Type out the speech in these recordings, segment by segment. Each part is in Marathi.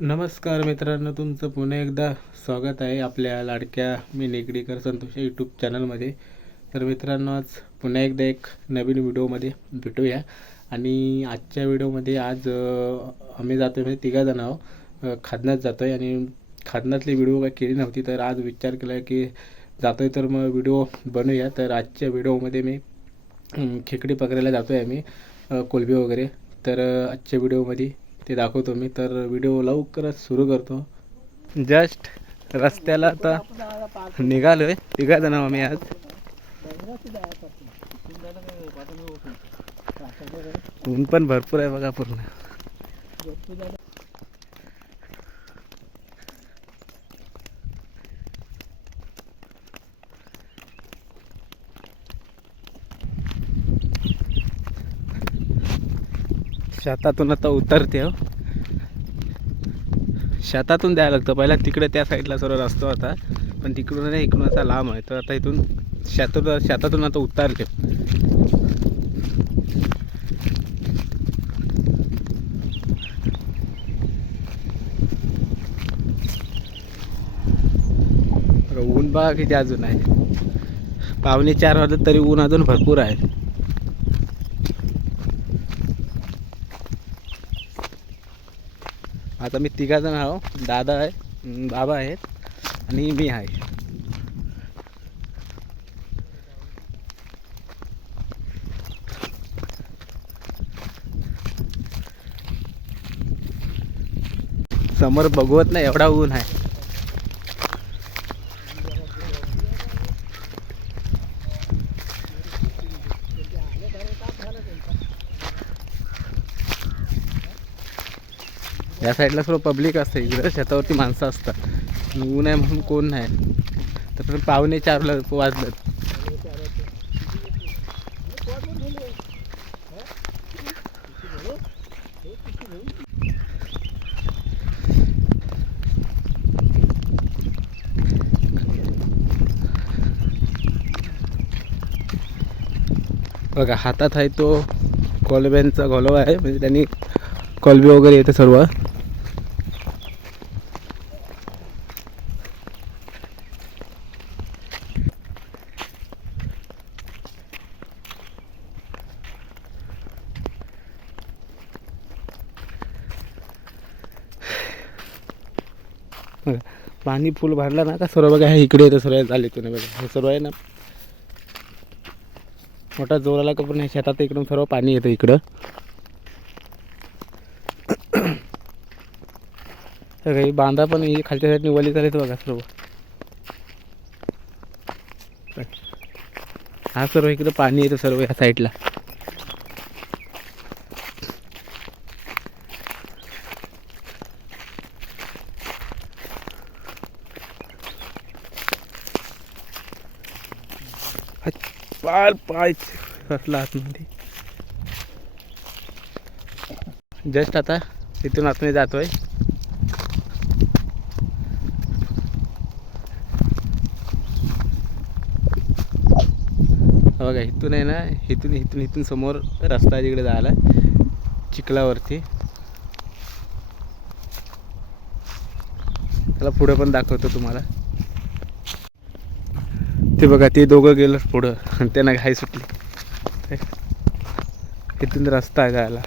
नमस्कार मित्रांनो तुमचं पुन्हा एकदा स्वागत आहे आपल्या लाडक्या मी निगडीकर संतोष यूट्यूब चॅनलमध्ये तर मित्रांनो आज पुन्हा एकदा एक नवीन व्हिडिओमध्ये भेटूया. आणि आजच्या व्हिडिओमध्ये आज आम्ही जातो आहे म्हणजे तिघा जण खादनात जातो आहे आणि खादनातली व्हिडिओ काय केली नव्हती तर आज विचार केला की जातो आहे तर मग व्हिडिओ बनवूया. तर आजच्या व्हिडिओमध्ये मी खेकडी पकडायला जातो आहे आम्ही कोलबी कोलंबी वगैरे. तर आजच्या व्हिडिओमध्ये ते दाखवतो मी. तर व्हिडिओ लवकरच सुरू करतो. जस्ट रस्त्याला आता निघालो आहे तिघा जण आम्ही आज. ऊन पण भरपूर आहे बघा पूर्ण. शेतातून आता उतरते हो. शेतातून द्यायला लागतं. पहिला तिकडे त्या साईडला सर्व रस्तो होता. पण तिकडून नाही इकडून असा लांब आहे. तर आता इथून शेतात शेतातून आता उतरते. ऊन बघा किती अजून आहे. पावणे चार वाजत तरी ऊन अजून भरपूर आहे. आता मी तिघा जण आहो दादा आहे बाबा आहेत आणि मी आहे. समोर बघवत नाही एवढा ऊन आहे. या साईडला सर्व पब्लिक असते इकडं शेतावरती माणसं असतात. ऊन आहे म्हणून कोण नाही. तर पाहुणे चारला वाजलं बघा हातात आहे तो कोलब्यांचा घोलवा आहे म्हणजे त्यांनी कोलबी वगैरे येते सर्व बघा, पाणी फुल भरला ना का सर्व बघा हे इकडे येतं सर्व झाले तुम्ही बघा. हे सर्व आहे ना. मोठा जोर आला का पण हे शेतात इकडून सर्व पाणी येतं इकडं. तर काही बांधा पण ही खालच्या साईडने वली झालीत बघा सर्व. हा सर्व इकडं पाणी येतं सर्व ह्या साईडला पाय पाय कसला आतमध्ये जस्ट आता इथून आतमध्ये जातोय. बघा इथून आहे ना इथून इथून इथून समोर रस्ता आहे जायला. चिखलावरती. त्याला पुढे पण दाखवतो तुम्हाला. ते बघा ते दोघं गेलं पुढं. आणि त्यांना घाई सुटली. इथून रस्ता आहे जायला.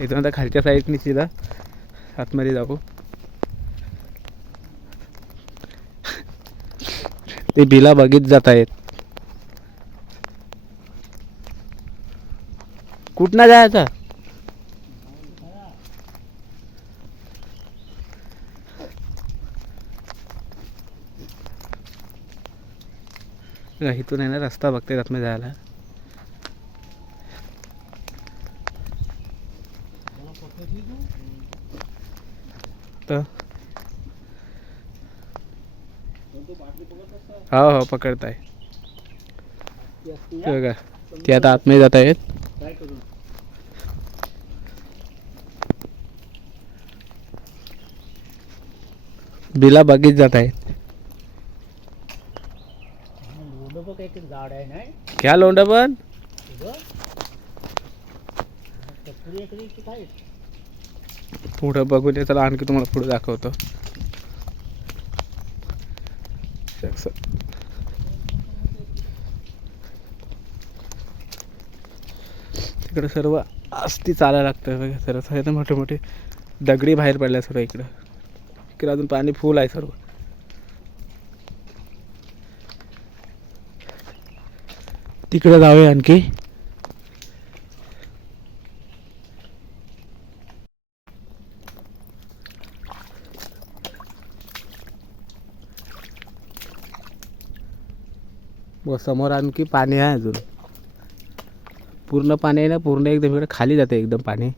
इथून आता खालच्या साईडने सीधा आतमध्ये जाऊ. ते बिला बघित जात आहेत कुठनं जायचं बघा, इथून आहे ना रस्ता बघते आतमध्ये जायला. तर? हो हो पकडताय. ते बघा ते आता आतमध्ये जात आहेत. बिला बघित जात आहेत. जाड आहे नाही घ्या लोंड पण पुढं बघून चला आणखी तुम्हाला पुढे दाखवतो. तिकडे सर्व आस्ती चालायला लागतं बघा सर्व मोठे मोठे दगडी बाहेर पडल्या सर्व इकडं. इकडे अजून पाणी फुल आहे सर्व. तिकडे जाऊया आणखी. व समोर आणखी पाणी आहे अजून. पूर्ण पाणी आहे ना पूर्ण एकदम इकडे खाली जाते एकदम पाणी.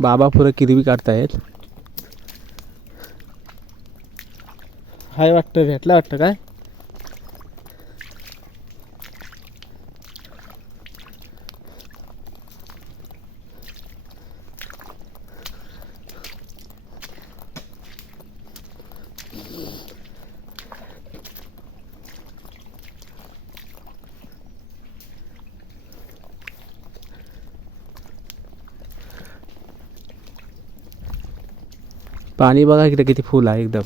बाबा पुरं किरवी काढतायत. हाय वाटतं भेटला वाटतं काय? पाणी बघा इकडे किती फुल आहे एकदम.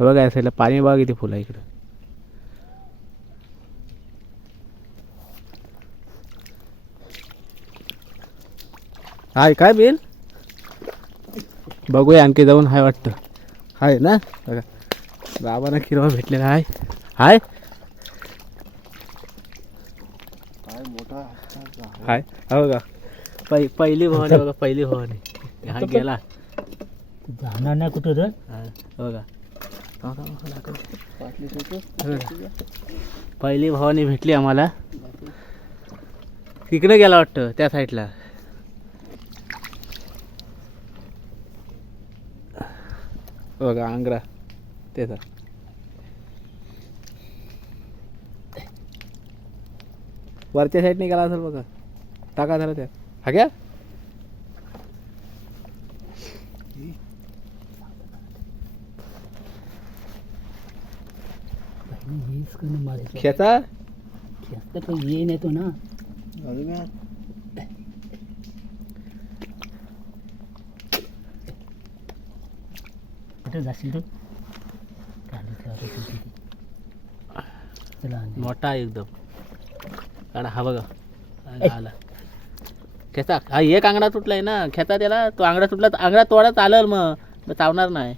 बघा या साईडला पाणी बघा किती फुल आहे इकडं. हाय काय बिल? बघूया आणखी जाऊन हाय वाटतं. हाय ना? बघा बाबांना किरवा भेटलेला आहे. हाय? हाय हा बघा. पहि पहिली भवानी बघा पहिली भवानी. हा गेला. जाणार नाही कुठं तर. हा, बघा. पहिली भावानी भेटली आम्हाला. तिकडे गेला वाटतं त्या साईडला. बघा आंग्रा. त्याचा वरच्या साईडने गेला असेल बघा. टाका झाला त्या हा घ्या माझं खेचा खेचतं पण ये नेतो ना. कुठे जाशील तू? चालू. मोठा आहे एकदम. काढा हा बघा. आला, आला. खेचा हा एक आंगडा तुटलाय ना. खेचा त्याला तो आंगडा तुटला तर आंगडा तोडा चालेल मग. मग चावणार नाही.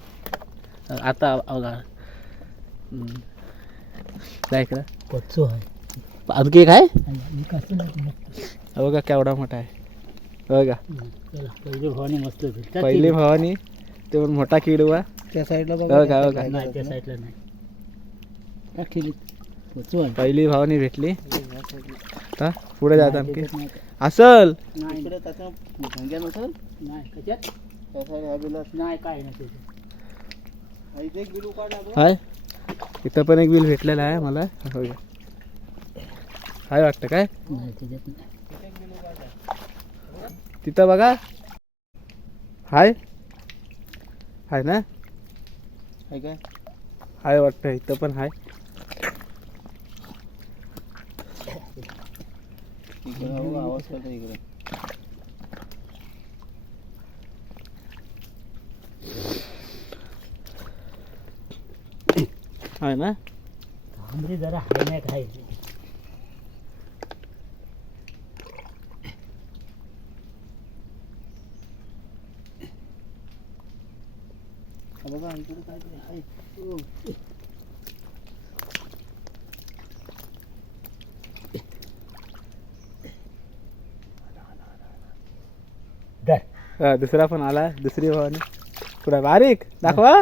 आता बघा इकडं. कच्चो आहे. अजून एक आहे? आणि मी कसं नाही बघतो. हा बघा केवढा मोठा आहे. बघा. हं, चला पहिली भवानी मस्त होती त्या पहिली भवानी ते पण मोठा किडवा त्या साईडला बघा. बघा नाही त्या साईडला नाही. त्या ठेलीत कच्चो आहे. पहिली भवानी भेटली. आता पुढे जात नाही, आणखी. त्याच्यात नाही. असल नाही. इकडे त्याच्या भंग्या नसेल नाही त्याच्यात त्या साईड ह्या बिलात नाही काय नाही त्याच्यात. हा, इथे एक बिलू काढ ना हाय. इथं पण एक बिल भेटलेलं आहे मला. हा बघा हाय वाटतं काय? तिथं बघा. हाय. हाय ना? आहे काय? हाय वाटतं इथं पण हाय. हो, आवाज करतो इकडे. हाय ना? जरा हाय नाही काय बघा इकडे काहीतरी आहे. धर दुसरा पण आला दुसरी भवानी. पुढे बारीक दाखवा.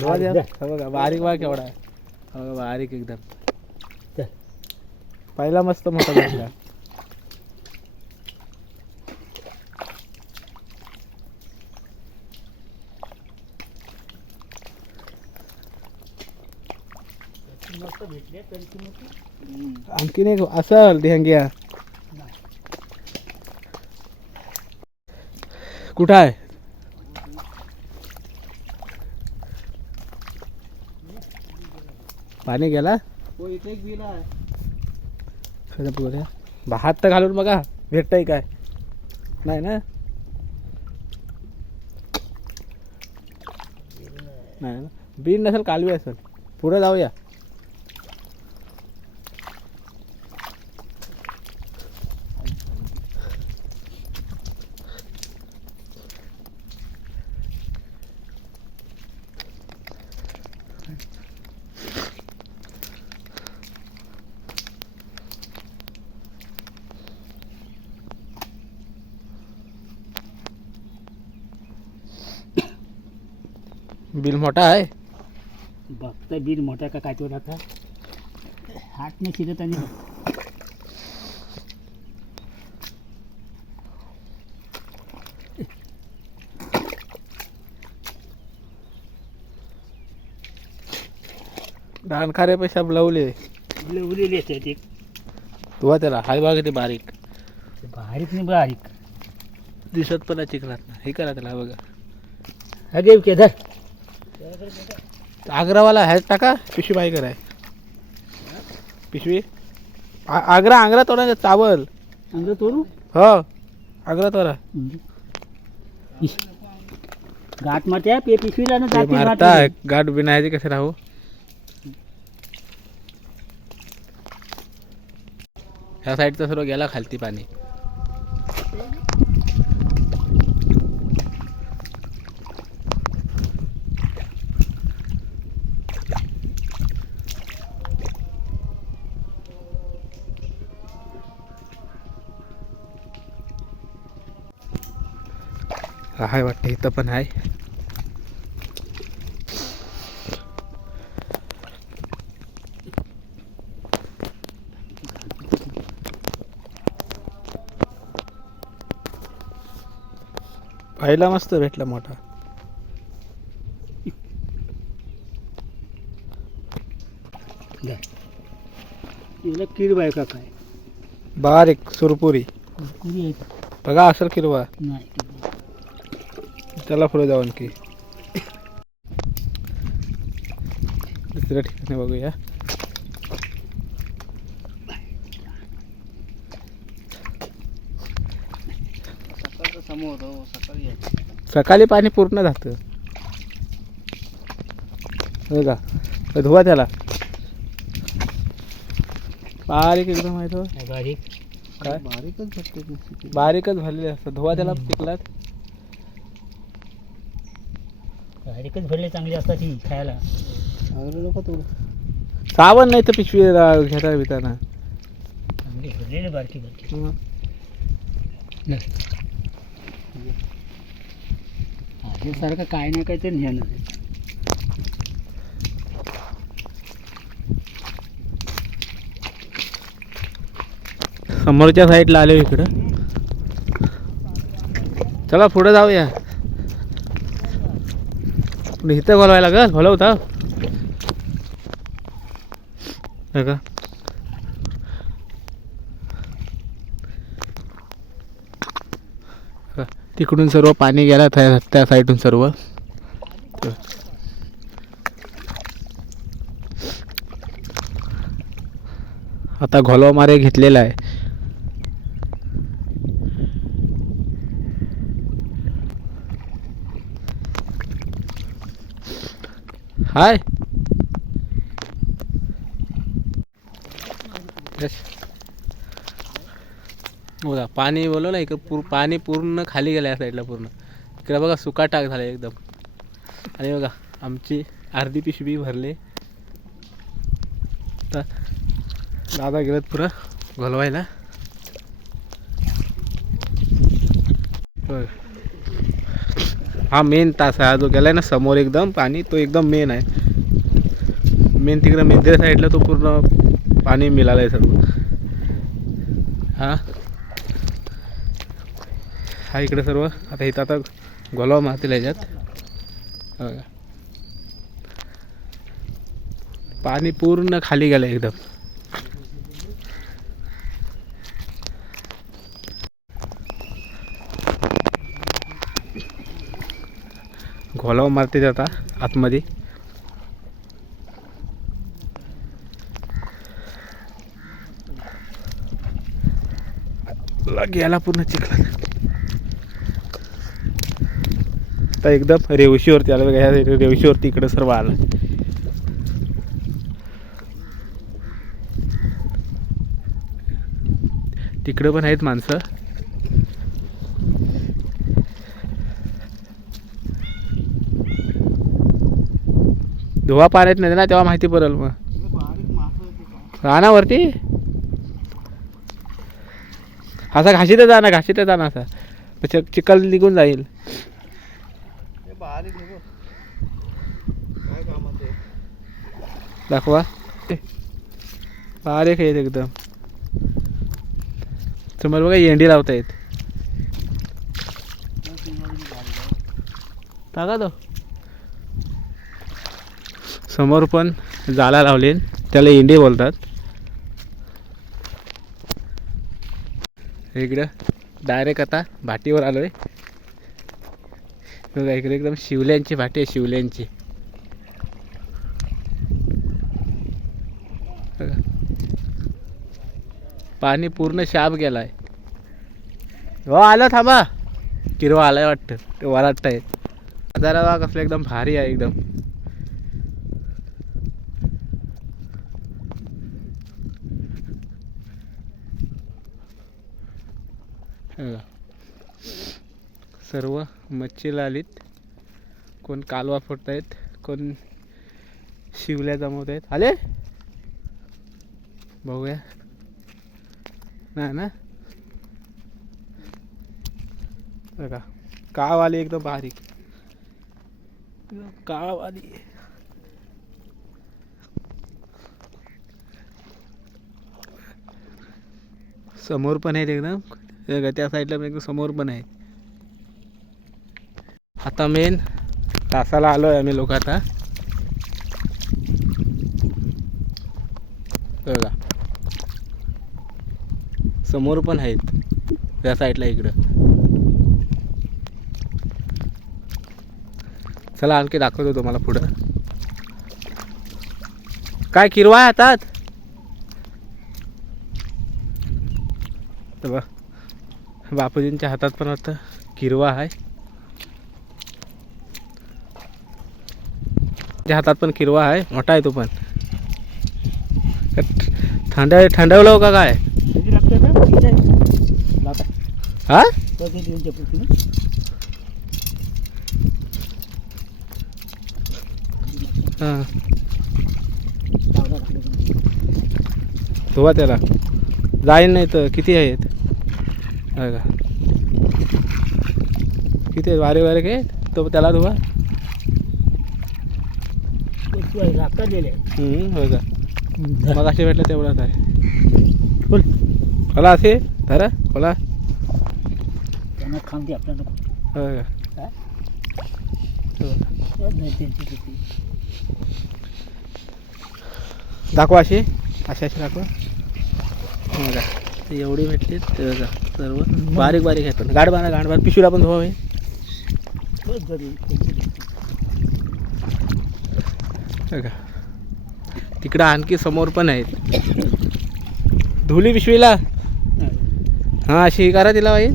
हा. बघा बारीक बघा केवढा आहे. हा बघा बारीक एकदम. पहिला मस्त मोठा भेटला मस्त. आणखीन एक असल नाही. कुठं आहे? पाणी गेला? हो बा हात तर घालून बघा भेटतंय काय? नाही ना? नाही ना? बिन नसेल कालवी असेल. पुढे जाऊया. मोठा आहे? बघता बिल मोठा का काय तो आता हात नाही शिरत आणि रानखारे पैसा लावले उरलेली असते ते. तुवा त्याला हाय बघा किती बारीक. ते बारीक नाही बारीक. दिसत पण चिखलात. ना हे करा त्याला बघा. हा घेऊ के धर. आग्रावाला ह्याच टाका पिशवी बाई कराय पिशवी आग्रा आग्रा तोडा चावल. अंग तोडू? हो आग्रा तोडा. गाठ मारते पे पिशवीला ना जाते मारता गाठ बिनायचे कसे राहू? ह्या साईडचा सर्व गेला खालती पाणी. हाय वाटतं इथं पण आहे पाहिला मस्त भेटला मोठा. याला कीड बाय का काय? बारीक सुरपुरी. आहे का? बघा असेल किरवा नाही. त्याला पुढे जाऊ आणखी. दुसऱ्या ठिकाणी बघूया. हो सकाळी पाणी पूर्ण जातं बघा तर धुवा त्याला. बारीक एकदम आहे तो. बारीक. काय? बारीकच. बारीकच भरलेले असतं धुवा त्याला पिकलात. बारीकच भरले चांगले असतात ही खायला. चांगलं लोक तोड. सावण नाही तर पिशवी रा- घेता बिताना. चांगले भरलेले बारकी बारकी. हं. सारखं काय नाही काय ते ज्ञान समोरच्या साईडला आलो इकडं. चला पुढे जाऊया. पण इथं घोलवायला ग घोलवता का? तिकडून सर्व पाणी गेला त्या त्या साईडून सर्व. आता घोलवा मारे घेतलेला आहे. हाय. यस. बघा पाणी बोललो ना इकडं पूर पाणी पूर्ण खाली गेलं या साईडला पूर्ण. इकडे बघा सुका टाक झाला एकदम. आणि बघा आमची अर्धी पिशवी भरले. तर दादा गेलेत पुरं घोलवायला. हा मेन तास आहे. हा जो गेला ना समोर एकदम पाणी तो एकदम मेन आहे. मेन तिकडं मेंद्रे साईडला तो पूर्ण पाणी मिळालं आहे सर्व हा? हा इकडे सर्व. आता इथं आता गोलाव मारतील ह्याच्यात. पाणी पूर्ण खाली गेलं एकदम. ओलावा मारते आता आतमध्ये. गेला पूर्ण चिखला आता एकदम रेवशीवरती आलं बघा ह्या रेवशीवरती इकडे सर्व आलं. तिकडं पण आहेत माणसं. धुवा पाण्यात नाही ना तेव्हा माहिती पडेल मग. रानावरती असा घाशीतच जा ना घाशीतच जा ना असा. चिखल निघून जाईल. दाखवा. बारीक आहेत एकदम. समोर बघा येंडी लावतायत. टाका तो. समोर पण जाला लावले त्याला इंडे बोलतात. इकडं डायरेक्ट आता भाटीवर आलोय. बघा इकडे एकदम शिवल्यांची भाटी आहे शिवल्यांची. पाणी पूर्ण शाप गेलाय. हो आलं थांबा. किरवा आलाय वाटतं. ते वराट आहे जरा बघा कसलं एकदम भारी आहे एकदम. सर्व मच्छीला आलीत. कोण कालवा फोडतायत कोण शिवल्या जमवत आहेत आले? बघूया. नाही ना? बघा काव आली एकदम बारीक. काव आली. समोर पण आहेत एकदम. त्या साईडला पण एकदम समोर पण आहे आता मेन तासाला आलो आहे आम्ही लोक आता. बघा. समोर पण आहेत त्या साईडला इकडं. चला आणखी दाखवतो तुम्हाला पुढं. काय किरवा आहे हातात तर बापूजींच्या हातात पण आता किरवा आहे. त्या हातात पण किरवा आहे मोठा आहे तो पण. थंड थंडवलं का काय? हा? हां. धुवा त्याला. जाईन नाही तर किती आहेत? का किती आहेत? वारे वारे काय तो त्याला धुवा. हम्म, होय का? मग असे भेटलं तेवढाच आहे. बोल. खोला असे धरा खोला. त्यांना खाम दे आपल्याला नको. होय का? काय? हो. नाही त्यांची किती दाखवा अशी. अशी अशी दाखवा. हो का? एवढी भेटली बघा सर्व. बारीक बारीक आहेत. गाड बारा गाड बारा पण धुवावे बस जरी. बघा तिकडं आणखी समोर पण आहेत. धुली पिशवीला? हां अशी करा तिला बाई.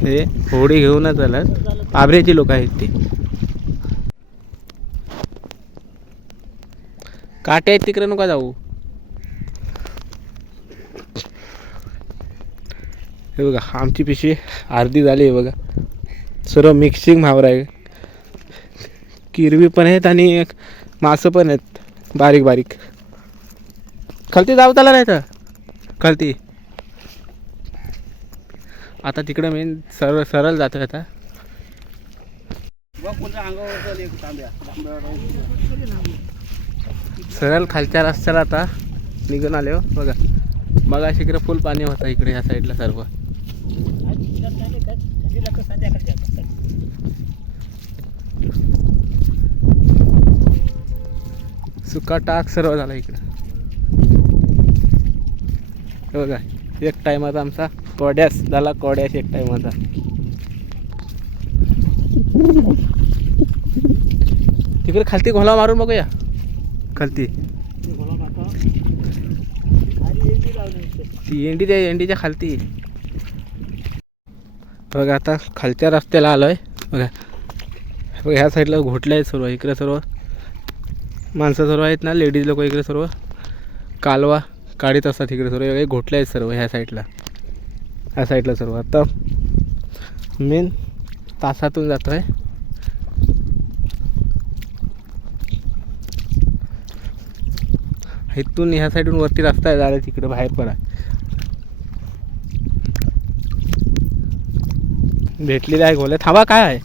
हे होडी घेऊनच आलात. आबरेची लोक आहेत ते. काटे आहेत तिकडे नका जाऊ. हे बघा आमची पिशवी अर्धी झाली आहे बघा. सर्व मिक्सिंग मावर आहे. किरवी पण आहेत आणि एक मासं पण आहेत. बारीक बारीक. खालती जाऊ त्याला नाही तर? खालती. आता तिकडे मेन सरळ सरळ जातोय आता. सरळ खालच्या रस्त्याला आता निघून आले हो. बघा. मग अशी इकडे फुल पाणी होतं इकडे ह्या साईडला सर्व. सुका टाक सर्व झाला इकडं. हे बघा एक टायमाचा आमचा कोड्यास झाला कोड्यास एक टायमाचा. तिकडे खालती घोला मारून बघूया. खालती. ती एंडी त्या एंडीच्या खालती. बघा आता खालच्या रस्त्याला आलोय. बघा बघा ह्या साईडला घोटले आहेत सर्व इकडे सर्व. माणसं सर्व आहेत ना लेडीज लोक इकडे सर्व. कालवा काढीत असतात इकडे सर्व. हे घोटले आहेत सर्व ह्या साईडला ह्या साईडला सर्व. आता मेन तासातून जातो आहे इथून ह्या साईडून वरती रस्ता आहे जायला तिकडे बाहेर पडा. भेटलेला आहे गोल्या थांबा काय आहे?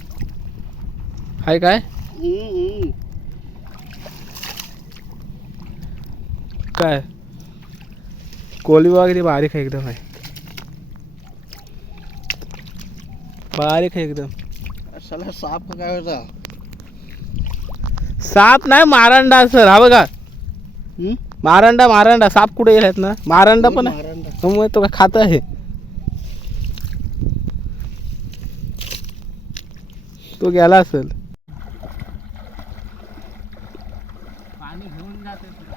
हाय काय हम्म, हम्म. काय? कोळी किती बारीक आहे एकदम आहे. बारीक आहे एकदम. साला साप काय होता? साप नाही मारांडा सर. हा बघा? मारांडा मारांडा. साप कुठे गेलात ना? मारांडा पण आहे. मग तो काय खात आहे. तो गेला असेल पाणी घेऊन जाते काय ना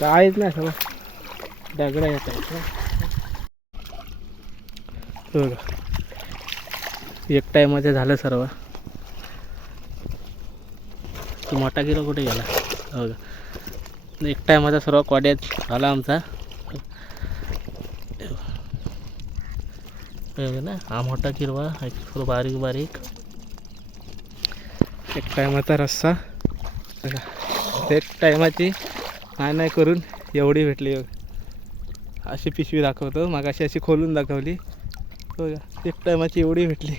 काहीच नाही सगळं. दगड येत आहेत बघा. एक टायमध्ये झालं सर्व. तू मोठा किलो कुठे गेला? बघा. एक टायमाचा सर्व कॉड्यात झाला आमचा. ना हा मोठा किरवा हा बारीक बारीक. एक टायमाचा रस्सा. बघा एक टायमाची नाही नाही करून एवढी भेटली अशी पिशवी दाखवतो मग अशी अशी खोलून दाखवली. बघा एक टायमाची एवढी भेटली.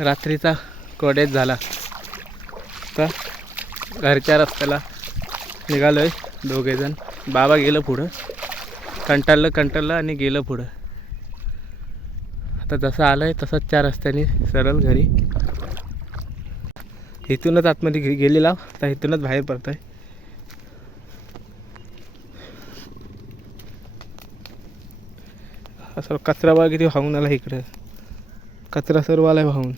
रात्रीचा कोडेच झाला. तर घरच्या रस्त्याला निघालो आहे दोघेजण बाबा गेलं पुढं. कंटाळलं कंटाळलं आणि गेलं पुढं. आता जसं आलं आहे तसंच चार रस्त्याने सरळ घरी इथूनच आतमध्ये गेलेला तर इथूनच बाहेर पडतोय. असं कचरा बघा किती वाहून आला इकडं. कचरा सर्व आलाय वाहून.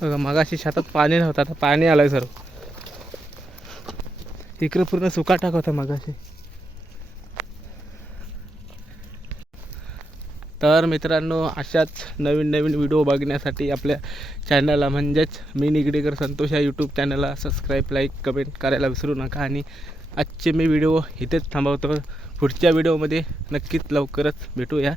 बघा मगाशी शेतात पाणी नव्हतं आता पाणी आलं आहे सर्व. तिकडं पूर्ण सुकाटाक होता मगाशी. तर मित्रांनो अशाच नवीन नवीन व्हिडिओ बघण्यासाठी आपल्या चॅनलला म्हणजेच मी निगडीकर संतोष या यूट्यूब चॅनलला सबस्क्राईब लाईक कमेंट करायला विसरू नका आणि आजचे मी व्हिडिओ इथेच थांबवतो. पुढच्या व्हिडिओमध्ये नक्कीच लवकरच भेटूया.